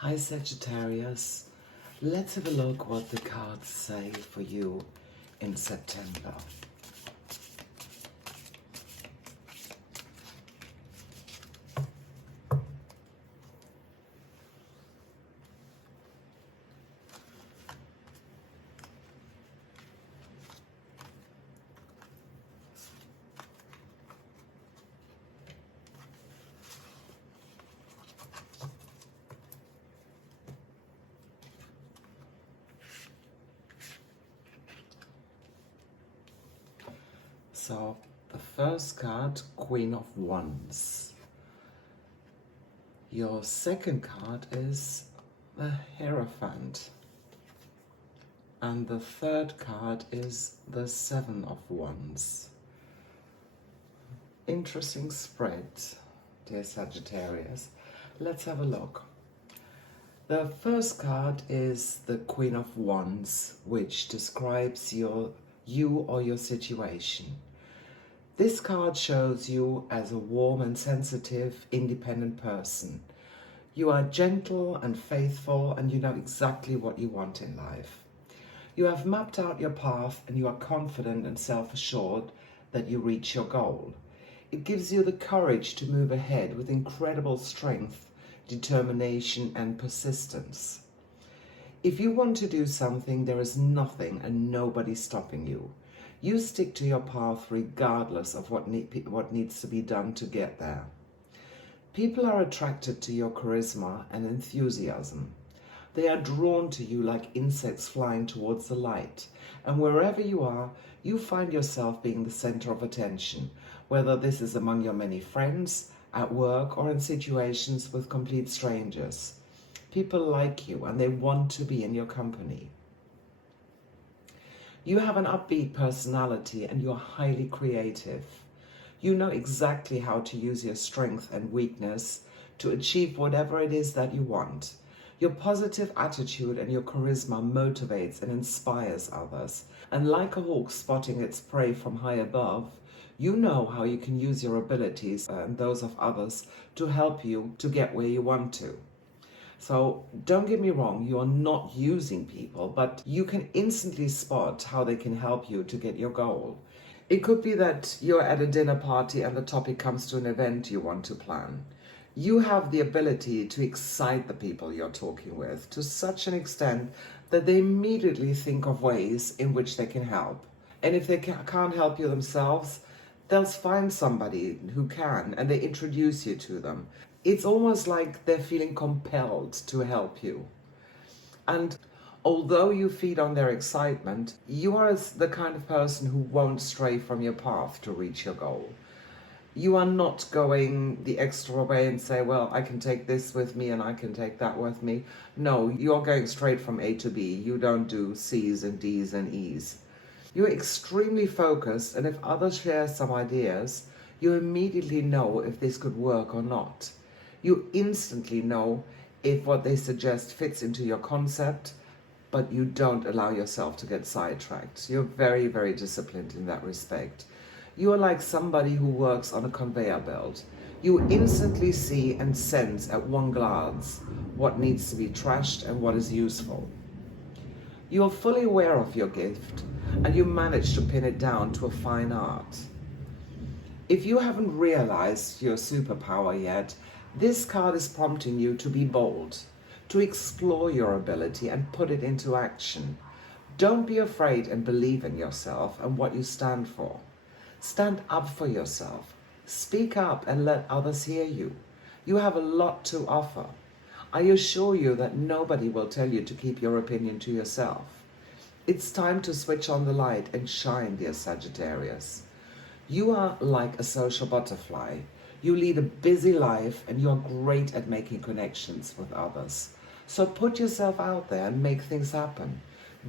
Hi Sagittarius, let's have a look what the cards say for you in September. So the first card, Queen of Wands. Your second card is the Hierophant. And the third card is the Seven of Wands. Interesting spread, dear Sagittarius. Let's have a look. The first card is the Queen of Wands, which describes you or your situation. This card shows you as a warm and sensitive, independent person. You are gentle and faithful, and you know exactly what you want in life. You have mapped out your path, and you are confident and self-assured that you reach your goal. It gives you the courage to move ahead with incredible strength, determination, and persistence. If you want to do something, there is nothing and nobody stopping you. You stick to your path regardless of what needs to be done to get there. People are attracted to your charisma and enthusiasm. They are drawn to you like insects flying towards the light. And wherever you are, you find yourself being the center of attention, whether this is among your many friends, at work, or in situations with complete strangers. People like you and they want to be in your company. You have an upbeat personality and you're highly creative. You know exactly how to use your strength and weakness to achieve whatever it is that you want. Your positive attitude and your charisma motivates and inspires others. And like a hawk spotting its prey from high above, you know how you can use your abilities and those of others to help you to get where you want to. So don't get me wrong, you are not using people, but you can instantly spot how they can help you to get your goal. It could be that you're at a dinner party and the topic comes to an event you want to plan. You have the ability to excite the people you're talking with to such an extent that they immediately think of ways in which they can help. And if they can't help you themselves, they'll find somebody who can and they introduce you to them. It's almost like they're feeling compelled to help you. And although you feed on their excitement, you are the kind of person who won't stray from your path to reach your goal. You are not going the extra way and say, well, I can take this with me and I can take that with me. No, you're going straight from A to B. You don't do C's and D's and E's. You're extremely focused, and if others share some ideas, you immediately know if this could work or not. You instantly know if what they suggest fits into your concept, but you don't allow yourself to get sidetracked. You're very, very disciplined in that respect. You are like somebody who works on a conveyor belt. You instantly see and sense at one glance what needs to be trashed and what is useful. You are fully aware of your gift, and you manage to pin it down to a fine art. If you haven't realized your superpower yet, this card is prompting you to be bold, to explore your ability and put it into action. Don't be afraid and believe in yourself and what you stand for. Stand up for yourself. Speak up and let others hear you. You have a lot to offer. I assure you that nobody will tell you to keep your opinion to yourself. It's time to switch on the light and shine, dear Sagittarius. You are like a social butterfly. You lead a busy life and you're great at making connections with others. So put yourself out there and make things happen.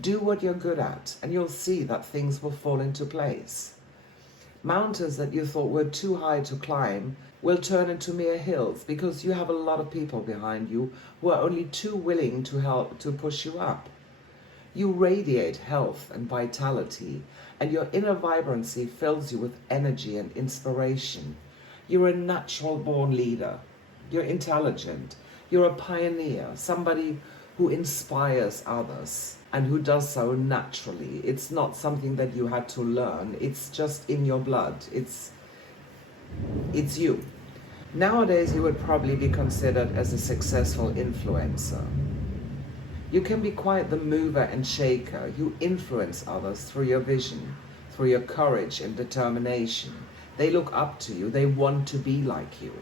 Do what you're good at and you'll see that things will fall into place. Mountains that you thought were too high to climb will turn into mere hills because you have a lot of people behind you who are only too willing to help to push you up. You radiate health and vitality, and your inner vibrancy fills you with energy and inspiration. You're a natural born leader. You're intelligent. You're a pioneer, somebody who inspires others and who does so naturally. It's not something that you had to learn. It's just in your blood. It's you. Nowadays, you would probably be considered as a successful influencer. You can be quite the mover and shaker. You influence others through your vision, through your courage and determination. They look up to you. They want to be like you.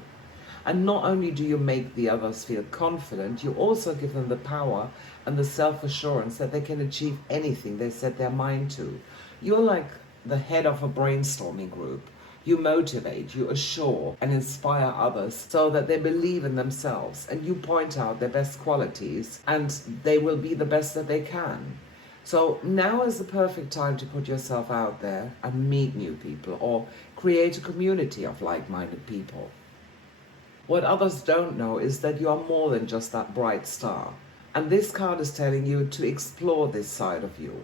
And not only do you make the others feel confident, you also give them the power and the self-assurance that they can achieve anything they set their mind to. You're like the head of a brainstorming group. You motivate, you assure and inspire others so that they believe in themselves, and you point out their best qualities and they will be the best that they can. So now is the perfect time to put yourself out there and meet new people or create a community of like-minded people. What others don't know is that you are more than just that bright star. And this card is telling you to explore this side of you.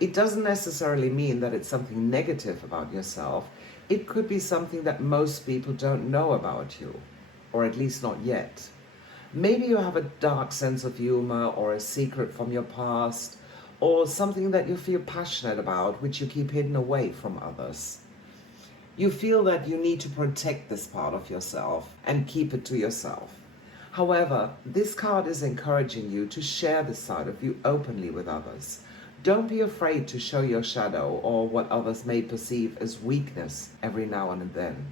It doesn't necessarily mean that it's something negative about yourself. It could be something that most people don't know about you, or at least not yet. Maybe you have a dark sense of humor or a secret from your past, or something that you feel passionate about which you keep hidden away from others. You feel that you need to protect this part of yourself and keep it to yourself. However, this card is encouraging you to share this side of you openly with others. Don't be afraid to show your shadow or what others may perceive as weakness every now and then.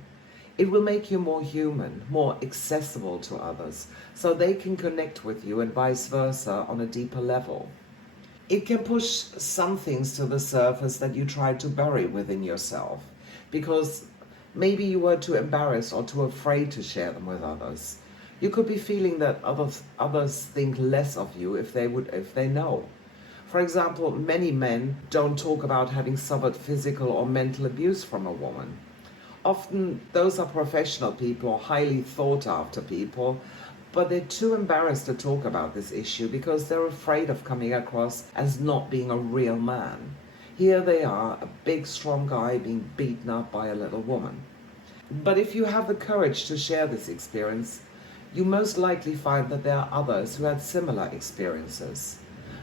It will make you more human, more accessible to others, so they can connect with you and vice versa on a deeper level. It can push some things to the surface that you tried to bury within yourself, because maybe you were too embarrassed or too afraid to share them with others. You could be feeling that others think less of you if they know. For example, many men don't talk about having suffered physical or mental abuse from a woman. Often those are professional people or highly thought after people, but they're too embarrassed to talk about this issue because they're afraid of coming across as not being a real man. Here they are, a big strong guy being beaten up by a little woman. But if you have the courage to share this experience, you most likely find that there are others who had similar experiences.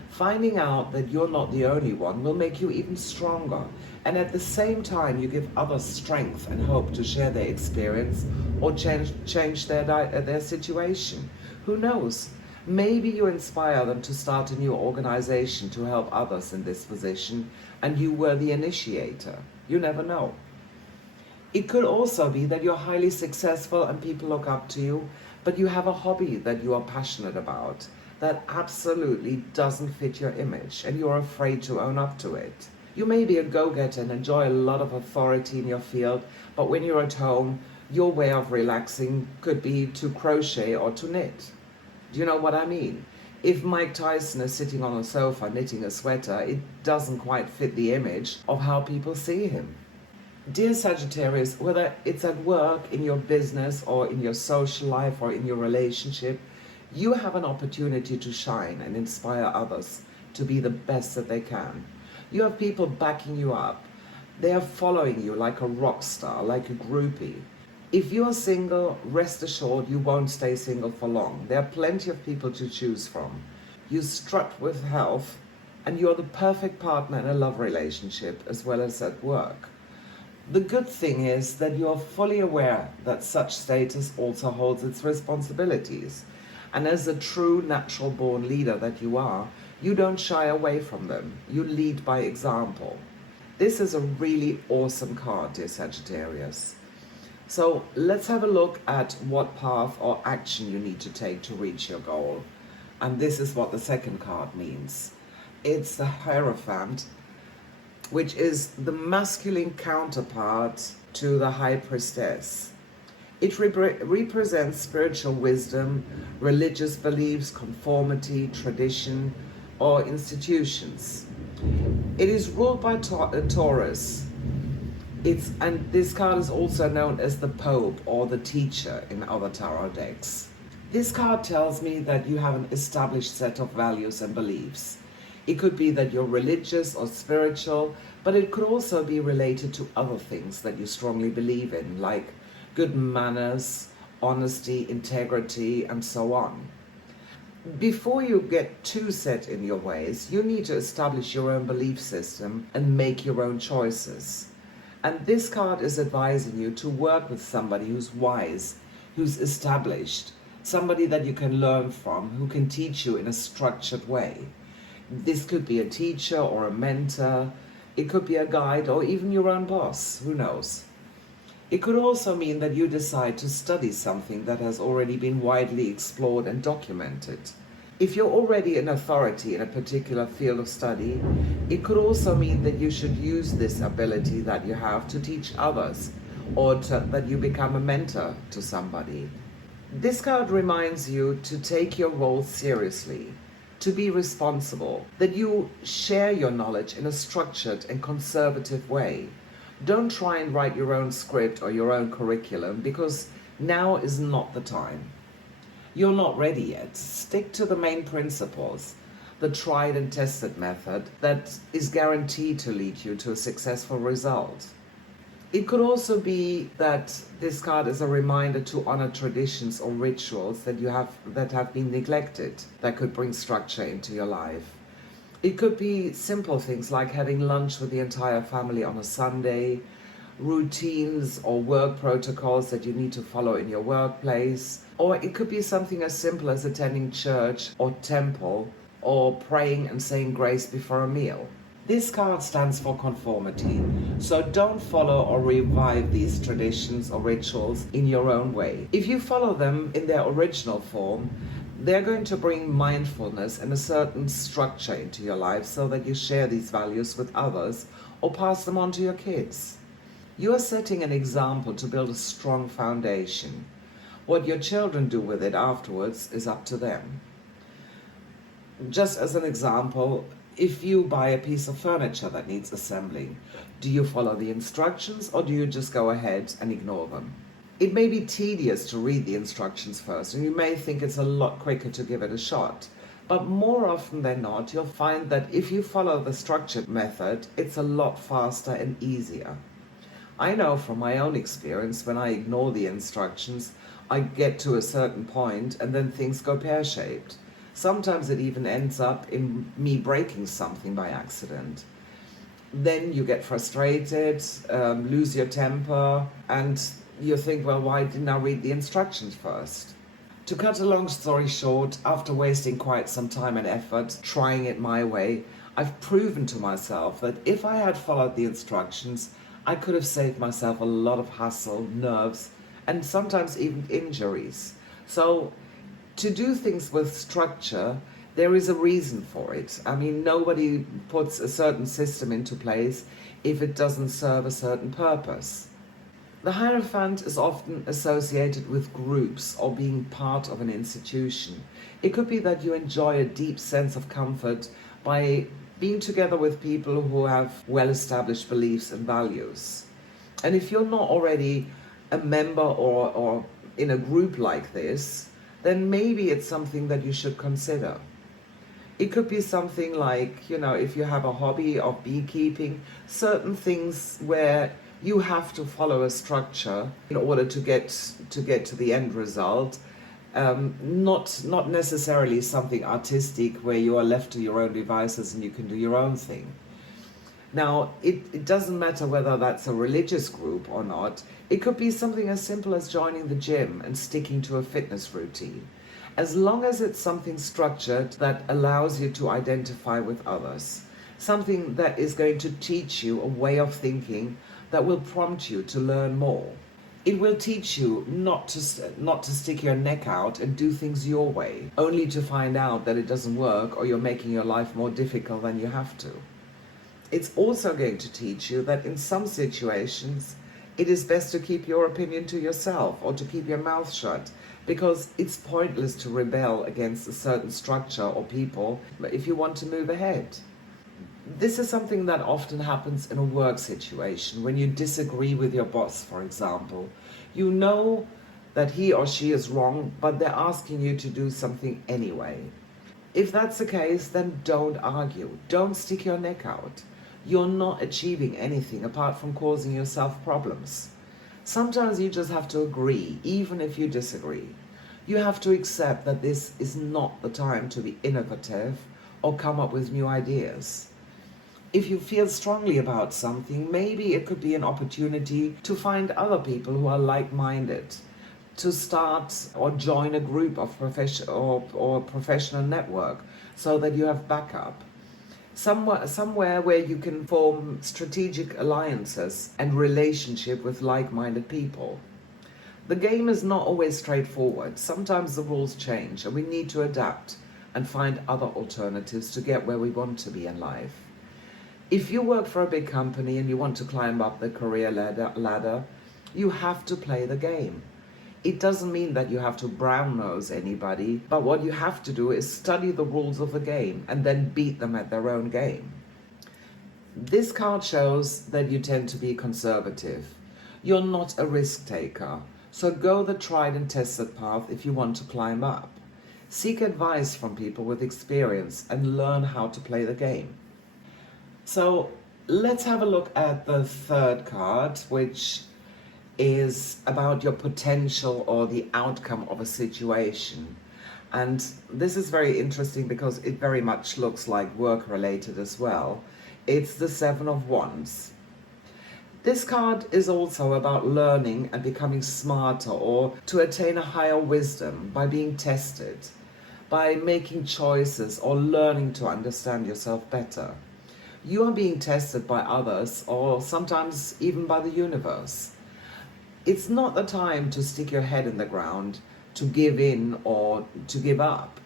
Finding out that you're not the only one will make you even stronger, and at the same time you give others strength and hope to share their experience or change their situation. Who knows? Maybe you inspire them to start a new organization to help others in this position, and you were the initiator. You never know. It could also be that you're highly successful and people look up to you, but you have a hobby that you are passionate about that absolutely doesn't fit your image and you're afraid to own up to it. You may be a go-getter and enjoy a lot of authority in your field, but when you're at home, your way of relaxing could be to crochet or to knit. Do you know what I mean? If Mike Tyson is sitting on a sofa knitting a sweater, it doesn't quite fit the image of how people see him. Dear Sagittarius, whether it's at work, in your business, or in your social life, or in your relationship, you have an opportunity to shine and inspire others to be the best that they can. You have people backing you up. They are following you like a rock star, like a groupie. If you are single, rest assured you won't stay single for long. There are plenty of people to choose from. You strut with health, and you're the perfect partner in a love relationship as well as at work. The good thing is that you are fully aware that such status also holds its responsibilities. And as a true natural-born leader that you are, you don't shy away from them. You lead by example. This is a really awesome card, dear Sagittarius. So let's have a look at what path or action you need to take to reach your goal. And this is what the second card means. It's the Hierophant, which is the masculine counterpart to the High Priestess. It represents spiritual wisdom, religious beliefs, conformity, tradition, or institutions. It is ruled by Taurus. And this card is also known as the Pope or the Teacher in other tarot decks. This card tells me that you have an established set of values and beliefs. It could be that you're religious or spiritual, but it could also be related to other things that you strongly believe in, like good manners honesty, integrity, and so on. Before you get too set in your ways, you need to establish your own belief system and make your own choices. And this card is advising you to work with somebody who's wise, who's established, somebody that you can learn from, who can teach you in a structured way. This could be a teacher or a mentor, it could be a guide, or even your own boss, who knows. It could also mean that you decide to study something that has already been widely explored and documented. If you're already an authority in a particular field of study, it could also mean that you should use this ability that you have to teach others, or that you become a mentor to somebody. This card reminds you to take your role seriously, to be responsible, that you share your knowledge in a structured and conservative way. Don't try and write your own script or your own curriculum, because now is not the time. You're not ready yet. Stick to the main principles, the tried and tested method that is guaranteed to lead you to a successful result. It could also be that this card is a reminder to honor traditions or rituals that have been neglected, that could bring structure into your life. It could be simple things like having lunch with the entire family on a Sunday, routines or work protocols that you need to follow in your workplace, or it could be something as simple as attending church or temple, or praying and saying grace before a meal. This card stands for conformity, so don't follow or revive these traditions or rituals in your own way. If you follow them in their original form, they're going to bring mindfulness and a certain structure into your life so that you share these values with others or pass them on to your kids. You are setting an example to build a strong foundation. What your children do with it afterwards is up to them. Just as an example, if you buy a piece of furniture that needs assembling, do you follow the instructions or do you just go ahead and ignore them? It may be tedious to read the instructions first, and you may think it's a lot quicker to give it a shot. But more often than not, you'll find that if you follow the structured method, it's a lot faster and easier. I know from my own experience, when I ignore the instructions, I get to a certain point and then things go pear-shaped. Sometimes it even ends up in me breaking something by accident. Then you get frustrated, lose your temper, and you think, well, why didn't I read the instructions first? To cut a long story short, after wasting quite some time and effort trying it my way, I've proven to myself that if I had followed the instructions, I could have saved myself a lot of hassle, nerves, and sometimes even injuries. So to do things with structure, there is a reason for it. I mean, nobody puts a certain system into place if it doesn't serve a certain purpose. The Hierophant is often associated with groups or being part of an institution. It could be that you enjoy a deep sense of comfort by being together with people who have well-established beliefs and values. And if you're not already a member or in a group like this, then maybe it's something that you should consider. It could be something like, if you have a hobby of beekeeping, certain things where you have to follow a structure in order to get to the end result. Not necessarily something artistic where you are left to your own devices and you can do your own thing. Now, it doesn't matter whether that's a religious group or not. It could be something as simple as joining the gym and sticking to a fitness routine. As long as it's something structured that allows you to identify with others. Something that is going to teach you a way of thinking that will prompt you to learn more. It will teach you not to stick your neck out and do things your way, only to find out that it doesn't work or you're making your life more difficult than you have to. It's also going to teach you that in some situations, it is best to keep your opinion to yourself or to keep your mouth shut, because it's pointless to rebel against a certain structure or people if you want to move ahead. This is something that often happens in a work situation. When you disagree with your boss, for example, you know that he or she is wrong, but they're asking you to do something anyway. If that's the case, then don't argue. Don't stick your neck out. You're not achieving anything apart from causing yourself problems. Sometimes you just have to agree, even if you disagree. You have to accept that this is not the time to be innovative or come up with new ideas. If you feel strongly about something, maybe it could be an opportunity to find other people who are like-minded, to start or join a group of or professional network so that you have backup. Somewhere where you can form strategic alliances and relationship with like-minded people. The game is not always straightforward. Sometimes the rules change and we need to adapt and find other alternatives to get where we want to be in life. If you work for a big company and you want to climb up the career ladder, you have to play the game. It doesn't mean that you have to brown nose anybody, but what you have to do is study the rules of the game and then beat them at their own game. This card shows that you tend to be conservative. You're not a risk taker, so go the tried and tested path if you want to climb up. Seek advice from people with experience and learn how to play the game. So let's have a look at the third card, which is about your potential or the outcome of a situation. And this is very interesting because it very much looks like work related as well. It's the Seven of Wands. This card is also about learning and becoming smarter, or to attain a higher wisdom by being tested, by making choices or learning to understand yourself better. You are being tested by others or sometimes even by the universe. It's not the time to stick your head in the ground, to give in or to give up.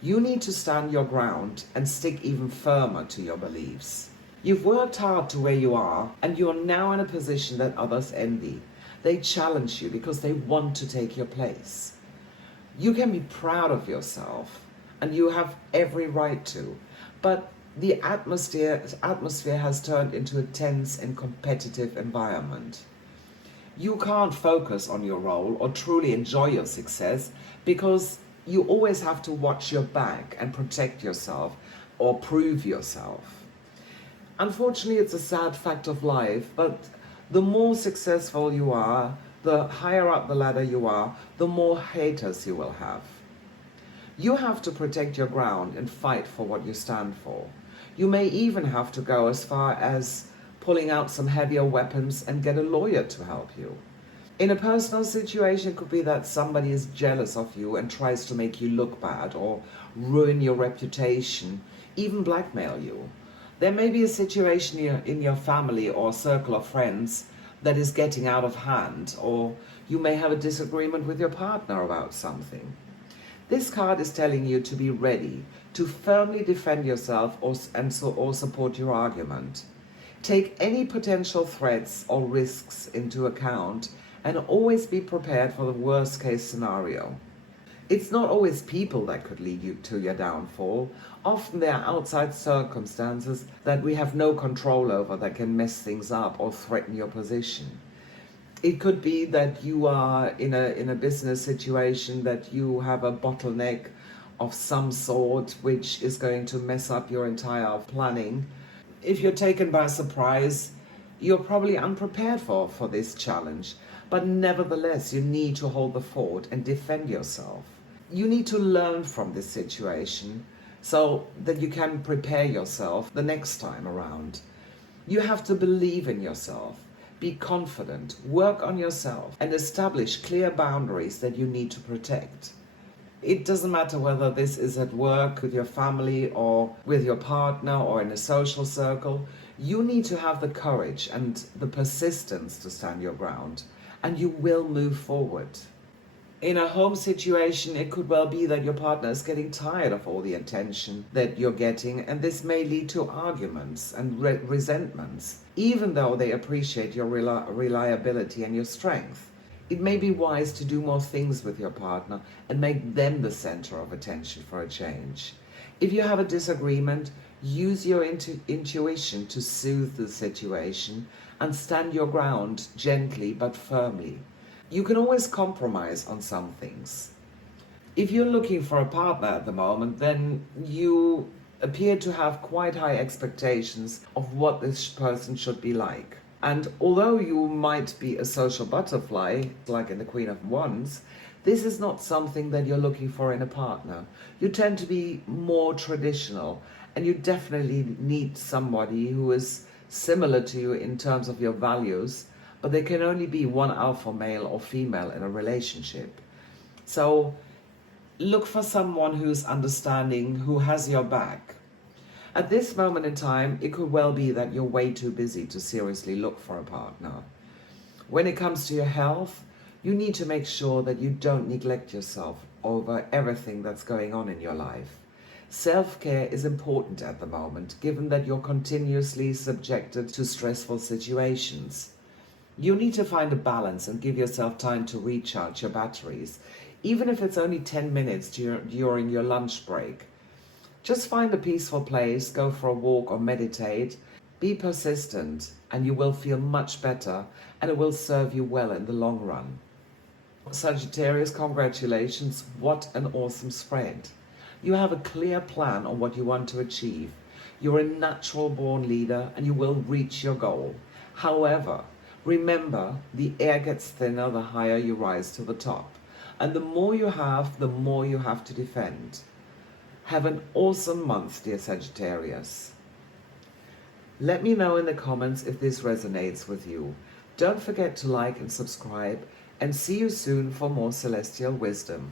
You need to stand your ground and stick even firmer to your beliefs. You've worked hard to where you are and you are now in a position that others envy. They challenge you because they want to take your place. You can be proud of yourself and you have every right to, but the atmosphere has turned into a tense and competitive environment. You can't focus on your role or truly enjoy your success because you always have to watch your back and protect yourself or prove yourself. Unfortunately, it's a sad fact of life, but the more successful you are, the higher up the ladder you are, the more haters you will have. You have to protect your ground and fight for what you stand for. You may even have to go as far as pulling out some heavier weapons and get a lawyer to help you. In a personal situation, it could be that somebody is jealous of you and tries to make you look bad or ruin your reputation, even blackmail you. There may be a situation in your family or circle of friends that is getting out of hand, or you may have a disagreement with your partner about something. This card is telling you to be ready to firmly defend yourself or support your argument. Take any potential threats or risks into account and always be prepared for the worst case scenario. It's not always people that could lead you to your downfall. Often there are outside circumstances that we have no control over that can mess things up or threaten your position. It could be that you are in a business situation that you have a bottleneck of some sort which is going to mess up your entire planning. If you're taken by surprise, you're probably unprepared for this challenge. But nevertheless, you need to hold the fort and defend yourself. You need to learn from this situation so that you can prepare yourself the next time around. You have to believe in yourself, be confident, work on yourself, and establish clear boundaries that you need to protect. It doesn't matter whether this is at work, with your family, or with your partner, or in a social circle. You need to have the courage and the persistence to stand your ground, and you will move forward. In a home situation, it could well be that your partner is getting tired of all the attention that you're getting, and this may lead to arguments and resentments, even though they appreciate your reliability and your strength. It may be wise to do more things with your partner and make them the center of attention for a change. If you have a disagreement, use your intuition to soothe the situation and stand your ground gently but firmly. You can always compromise on some things. If you're looking for a partner at the moment, then you appear to have quite high expectations of what this person should be like. And although you might be a social butterfly, like in the Queen of Wands, this is not something that you're looking for in a partner. You tend to be more traditional, and you definitely need somebody who is similar to you in terms of your values, but there can only be one alpha male or female in a relationship. So look for someone who's understanding, who has your back. At this moment in time, it could well be that you're way too busy to seriously look for a partner. When it comes to your health, you need to make sure that you don't neglect yourself over everything that's going on in your life. Self-care is important at the moment, given that you're continuously subjected to stressful situations. You need to find a balance and give yourself time to recharge your batteries, even if it's only 10 minutes during your lunch break. Just find a peaceful place, go for a walk or meditate. Be persistent and you will feel much better, and it will serve you well in the long run. Sagittarius, congratulations, what an awesome spread. You have a clear plan on what you want to achieve. You're a natural born leader and you will reach your goal. However, remember, the air gets thinner the higher you rise to the top. And the more you have, the more you have to defend. Have an awesome month, dear Sagittarius. Let me know in the comments if this resonates with you. Don't forget to like and subscribe, and see you soon for more celestial wisdom.